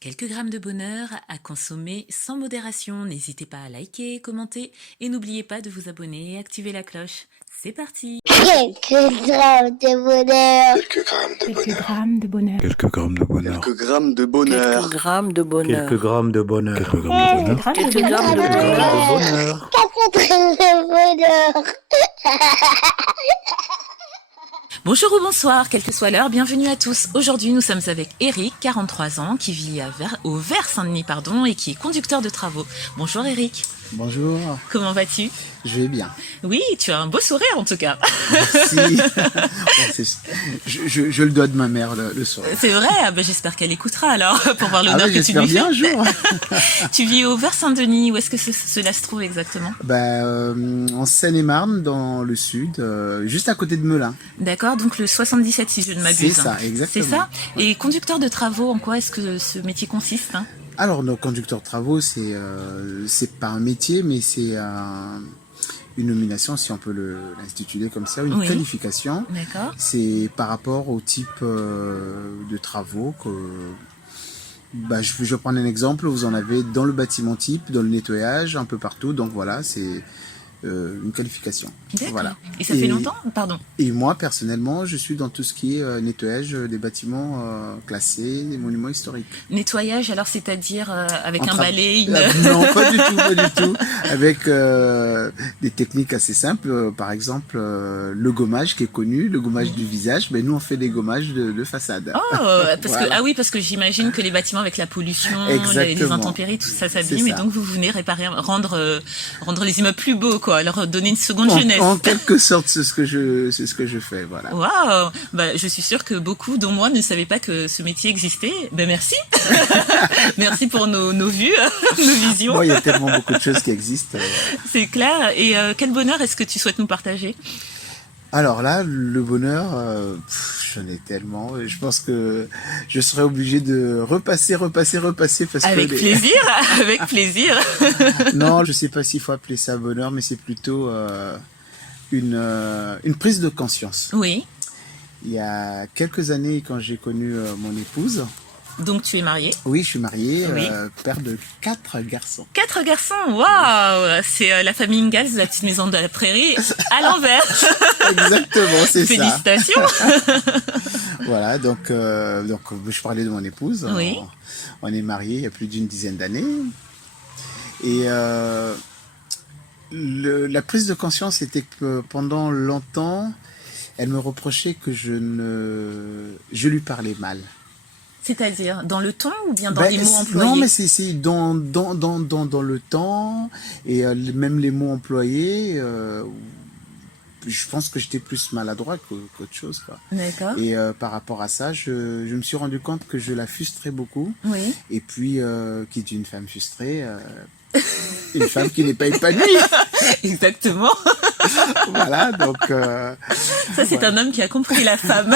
Quelques grammes de bonheur à consommer sans modération. N'hésitez pas à liker, commenter et n'oubliez pas de vous abonner et activer la cloche. C'est parti! Quelques grammes de bonheur. Quelques grammes de bonheur. Quelques grammes de bonheur. Quelques grammes de bonheur. Quelques grammes de bonheur. Quelques grammes de bonheur. Quelques grammes de bonheur. Quelques grammes de Quelques bonheur. grammes de bonheur. 4 grammes de bonheur. Bonjour ou bonsoir, quelle que soit l'heure, bienvenue à tous. Aujourd'hui, nous sommes avec Eric, 43 ans, qui vit au Vers Saint-Denis, et qui est conducteur de travaux. Bonjour Eric. Bonjour, Comment vas-tu? je vais bien. Oui, tu as un beau sourire en tout cas. Merci. Je le dois de ma mère le soir. C'est vrai, j'espère qu'elle écoutera alors, pour voir l'honneur que tu j'espère lui fais. bien un jour. Tu vis au Vers Saint-Denis, où est-ce que cela se trouve exactement? En Seine-et-Marne, dans le sud, juste à côté de Melun. D'accord, donc le 77 si je ne m'abuse. C'est ça, exactement. C'est ça. Et conducteur de travaux, en quoi est-ce que ce métier consiste Alors, nos conducteurs de travaux, c'est pas un métier, mais c'est une nomination, si on peut l'intituler comme ça, une Oui. qualification. D'accord. C'est par rapport au type de travaux que... je vais prendre un exemple, vous en avez dans le bâtiment type, dans le nettoyage, un peu partout, donc voilà, c'est une qualification. D'accord. Voilà. Et ça fait longtemps? Pardon. Et moi, personnellement, je suis dans tout ce qui est nettoyage des bâtiments classés, des monuments historiques. Nettoyage, alors c'est-à-dire avec un Entre- balai, Non, pas du tout, pas du tout. Avec des techniques assez simples, par exemple le gommage qui est connu, le gommage du visage, mais nous on fait des gommages de façade. Oh, Voilà. parce que j'imagine que les bâtiments avec la pollution, les Exactement. intempéries, tout ça s'abîme, C'est et ça. donc vous venez rendre les immeubles plus beaux, quoi, leur donner une seconde jeunesse. En quelque sorte, c'est ce que je fais, voilà. Waouh! Je suis sûre que beaucoup, dont moi, ne savaient pas que ce métier existait. Merci. Merci pour nos vues, nos visions. Bon, il y a tellement beaucoup de choses qui existent. C'est clair. Et quel bonheur est-ce que tu souhaites nous partager? Alors là, le bonheur, j'en ai tellement. Je pense que je serais obligé de repasser parce Avec que plaisir, avec plaisir. non, je sais pas s'il faut appeler ça bonheur, mais c'est plutôt une prise de conscience. Oui. Il y a quelques années, quand j'ai connu mon épouse, Donc tu es marié. oui, je suis marié, Oui. père de 4 garçons. 4 garçons, waouh! C'est la famille Ingalls de la petite maison de la prairie à l'envers. Exactement, c'est ça. Félicitations. Voilà, donc je parlais de mon épouse. Oui. On est mariés il y a plus d'une dizaine d'années. Et la prise de conscience était que pendant longtemps, elle me reprochait que je lui parlais mal. C'est-à-dire dans le ton ou bien dans les mots employés? Non, mais c'est dans le temps et même les mots employés. Je pense que j'étais plus maladroit qu'autre chose, quoi. D'accord. Et par rapport à ça, je me suis rendu compte que je la frustrais beaucoup. Oui. Et puis, qui dit une femme frustrée, une femme qui n'est pas épanouie. Exactement. Voilà, donc... Ça, c'est un homme qui a compris la femme.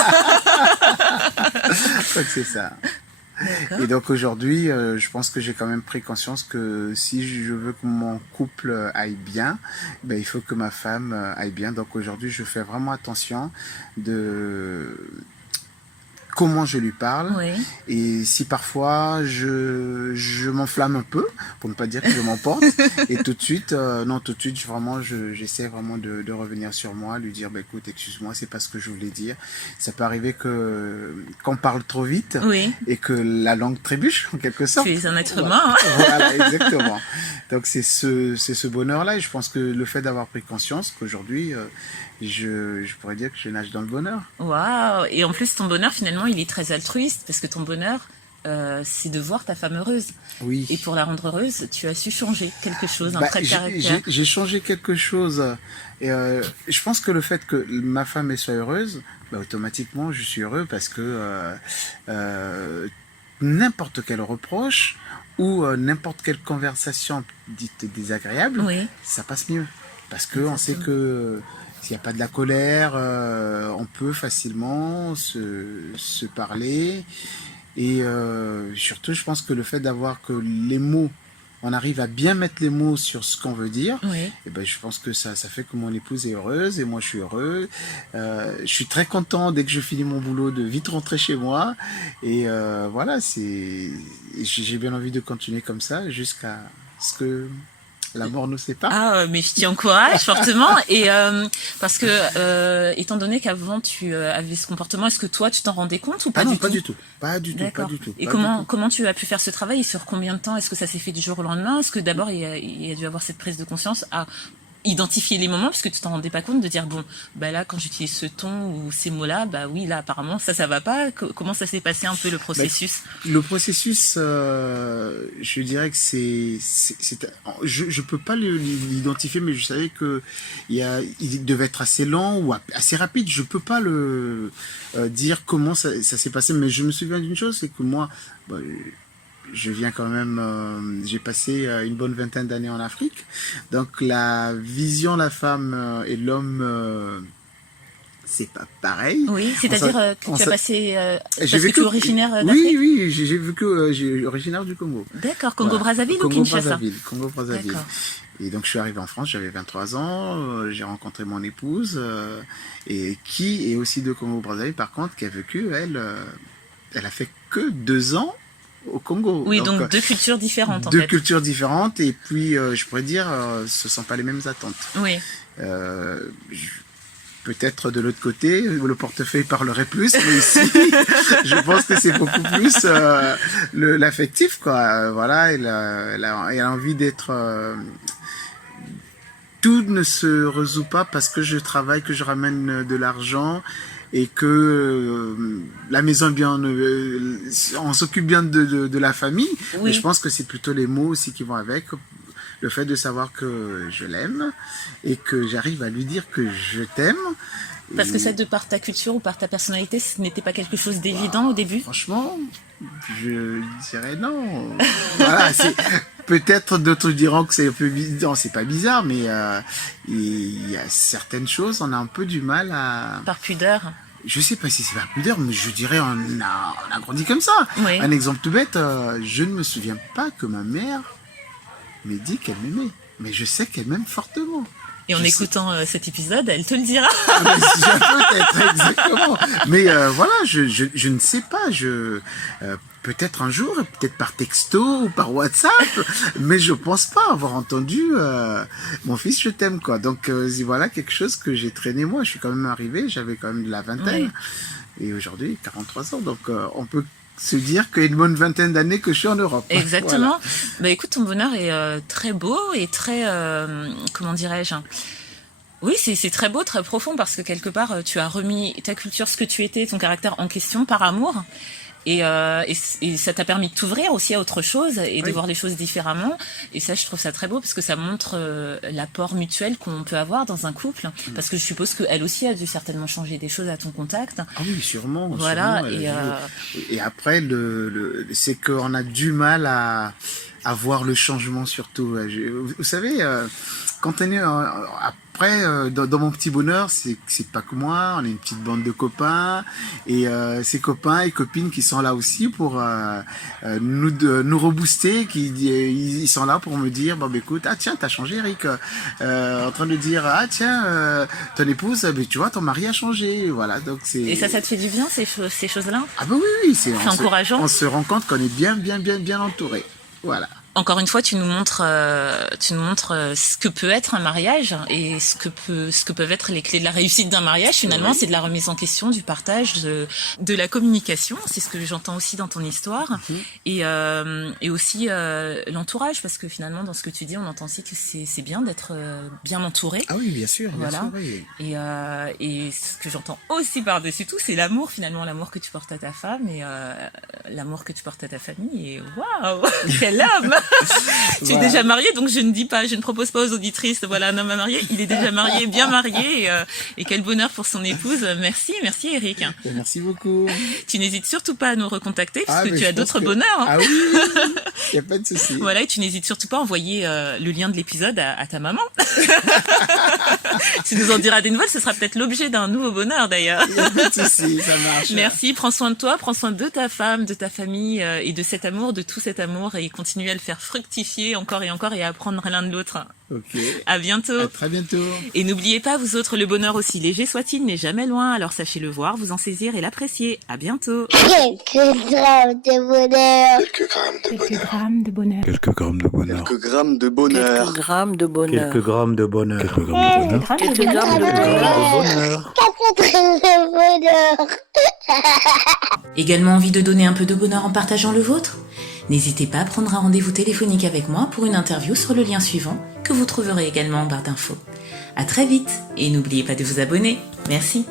je crois que c'est ça. D'accord. Et donc aujourd'hui, je pense que j'ai quand même pris conscience que si je veux que mon couple aille bien, ben, il faut que ma femme aille bien. Donc aujourd'hui, je fais vraiment attention de comment je lui parle. Oui. Et si parfois je m'enflamme un peu, pour ne pas dire que je m'emporte, et tout de suite, j'essaie vraiment de revenir sur moi, lui dire, bah, écoute, excuse-moi, c'est pas ce que je voulais dire. Ça peut arriver qu'on parle trop vite Oui. et que la langue trébuche, en quelque sorte. Tu es un être humain. Hein. Voilà, exactement. Donc c'est ce bonheur-là, et je pense que le fait d'avoir pris conscience qu'aujourd'hui, je pourrais dire que je nage dans le bonheur. Waouh! Et en plus, ton bonheur, finalement, il est très altruiste parce que ton bonheur, c'est de voir ta femme heureuse. Oui. Et pour la rendre heureuse, tu as su changer quelque chose, un trait de caractère. J'ai changé quelque chose. Et je pense que le fait que ma femme soit heureuse, bah, automatiquement, je suis heureux parce que n'importe quel reproche ou n'importe quelle conversation dite désagréable, Oui. ça passe mieux. Parce que on sait que s'il n'y a pas de la colère, on peut facilement se parler. Et surtout, je pense que le fait d'avoir que les mots on arrive à bien mettre les mots sur ce qu'on veut dire, Oui. et ben, je pense que ça fait que mon épouse est heureuse et moi je suis heureux. Je suis très content dès que je finis mon boulot de vite rentrer chez moi. Et voilà, j'ai bien envie de continuer comme ça jusqu'à ce que la mort nous sépare. Ah, mais je t'y encourage fortement. Et parce que, étant donné qu'avant tu avais ce comportement, est-ce que toi tu t'en rendais compte ou pas Ah non, du pas tout? du tout. Pas du tout, pas D'accord. du tout. Et pas du tout. comment tu as pu faire ce travail et sur combien de temps? Est-ce que ça s'est fait du jour au lendemain? Est-ce que d'abord il y a dû avoir cette prise de conscience à identifier les moments parce que tu t'en rendais pas compte de dire bon bah là quand j'utilise ce ton ou ces mots-là bah oui là apparemment ça va pas. Comment ça s'est passé un peu le processus? Le processus, je dirais que je peux pas l'identifier, mais je savais que il devait être assez lent ou assez rapide. Je peux pas le dire comment ça s'est passé, mais je me souviens d'une chose, c'est que moi, bah, je viens quand même, j'ai passé une bonne vingtaine d'années en Afrique, donc la vision de la femme et de l'homme, c'est pas pareil. Oui, c'est-à-dire que tu as passé parce que tu es originaire d'Afrique. Oui, j'ai vécu, j'ai originaire du Congo. D'accord, Congo-Brazzaville Voilà. ou Kinshasa? Congo-Brazzaville. D'accord. Et donc je suis arrivé en France, j'avais 23 ans, j'ai rencontré mon épouse, et qui est aussi de Congo-Brazzaville, par contre, qui a vécu, elle a fait que 2 ans au Congo. Oui, donc deux cultures différentes en deux fait. cultures différentes, et puis je pourrais dire, ce sont pas les mêmes attentes. Oui. Peut-être de l'autre côté, le portefeuille parlerait plus, mais ici, je pense que c'est beaucoup plus l'affectif, quoi. Voilà, elle a envie d'être... tout ne se résout pas parce que je travaille, que je ramène de l'argent et que la maison est bien, on s'occupe bien de la famille. Oui. Mais je pense que c'est plutôt les mots aussi qui vont avec. Le fait de savoir que je l'aime et que j'arrive à lui dire que je t'aime. Parce que ça, de par ta culture ou par ta personnalité, ce n'était pas quelque chose d'évident au début? Franchement, je dirais non. Voilà, peut-être d'autres diront que c'est un peu bizarre. C'est pas bizarre, mais il y a certaines choses, on a un peu du mal à... Par pudeur? Je sais pas si c'est par pudeur, mais je dirais on a grandi comme ça. Oui. Un exemple tout bête, je ne me souviens pas que ma mère m'ait dit qu'elle m'aimait. Mais je sais qu'elle m'aime fortement. Et en écoutant cet épisode, elle te le dira. Ah, mais peut-être, exactement. Mais voilà, je ne sais pas. Peut-être un jour, peut-être par texto ou par WhatsApp, mais je pense pas avoir entendu mon fils, je t'aime, quoi. Donc voilà quelque chose que j'ai traîné moi. Je suis quand même arrivé, j'avais quand même de la vingtaine, et aujourd'hui 43 ans. Donc on peut se dire qu'il y a une bonne vingtaine d'années que je suis en Europe. Exactement. Voilà. Bah écoute, ton bonheur est très beau et très, comment dirais-je, oui, c'est très beau, très profond, parce que quelque part, tu as remis ta culture, ce que tu étais, ton caractère en question par amour. Et ça t'a permis de t'ouvrir aussi à autre chose et de voir les choses différemment. Et ça, je trouve ça très beau parce que ça montre l'apport mutuel qu'on peut avoir dans un couple. Parce que je suppose qu'elle aussi a dû certainement changer des choses à ton contact. Ah oui, sûrement. Voilà. Sûrement, et après, c'est qu'on a du mal à voir le changement surtout. Vous savez, quand on est après, dans mon petit bonheur, c'est pas que moi, on est une petite bande de copains, et ces copains et copines qui sont là aussi pour nous rebooster, ils sont là pour me dire, bon, bah, écoute, ah tiens, t'as changé, Eric, en train de dire, ah tiens, ton épouse, bah, tu vois, ton mari a changé, voilà, donc c'est... Et ça te fait du bien, ces choses-là? Ah bah oui, c'est encourageant. On se rend compte qu'on est bien entouré, voilà. Encore une fois, tu nous montres ce que peut être un mariage et ce que peuvent être les clés de la réussite d'un mariage. Finalement, c'est de la remise en question, du partage, de la communication. C'est ce que j'entends aussi dans ton histoire. Et aussi l'entourage, parce que finalement, dans ce que tu dis, on entend aussi que c'est bien d'être bien entouré. Ah oui, bien sûr. Voilà. Oui. Et ce que j'entends aussi par-dessus tout, c'est l'amour, finalement, l'amour que tu portes à ta femme et l'amour que tu portes à ta famille. Et waouh, quel homme! Tu es déjà marié, donc je ne propose pas aux auditrices, voilà, un homme à marier, il est déjà marié, bien marié, et quel bonheur pour son épouse. Merci Eric. Merci beaucoup. Tu n'hésites surtout pas à nous recontacter, parce que mais tu as d'autres bonheurs. Hein. Ah oui. Il n'y a pas de souci. Voilà, et tu n'hésites surtout pas à envoyer le lien de l'épisode à ta maman. Tu nous en diras des nouvelles, ce sera peut-être l'objet d'un nouveau bonheur d'ailleurs. Il n'y a pas de souci, ça marche. Merci, prends soin de toi, prends soin de ta femme, de ta famille et de cet amour, de tout cet amour et continue à le faire fructifier encore et à apprendre l'un de l'autre. Ok. À bientôt. À très bientôt. Et n'oubliez pas, vous autres, le bonheur aussi léger soit-il n'est jamais loin, alors sachez le voir, vous en saisir et l'apprécier. À bientôt. Quelques grammes de bonheur. Quelques grammes de bonheur. Quelques grammes de bonheur. Quelques grammes de bonheur. Quelques grammes de bonheur. Quelques grammes de bonheur. Quelques grammes de bonheur. Quelques grammes de bonheur. Bonheur. 4 grammes de bonheur. Également envie de donner un peu de bonheur en partageant le vôtre ? N'hésitez pas à prendre un rendez-vous téléphonique avec moi pour une interview sur le lien suivant que vous trouverez également en barre d'infos. À très vite et n'oubliez pas de vous abonner. Merci.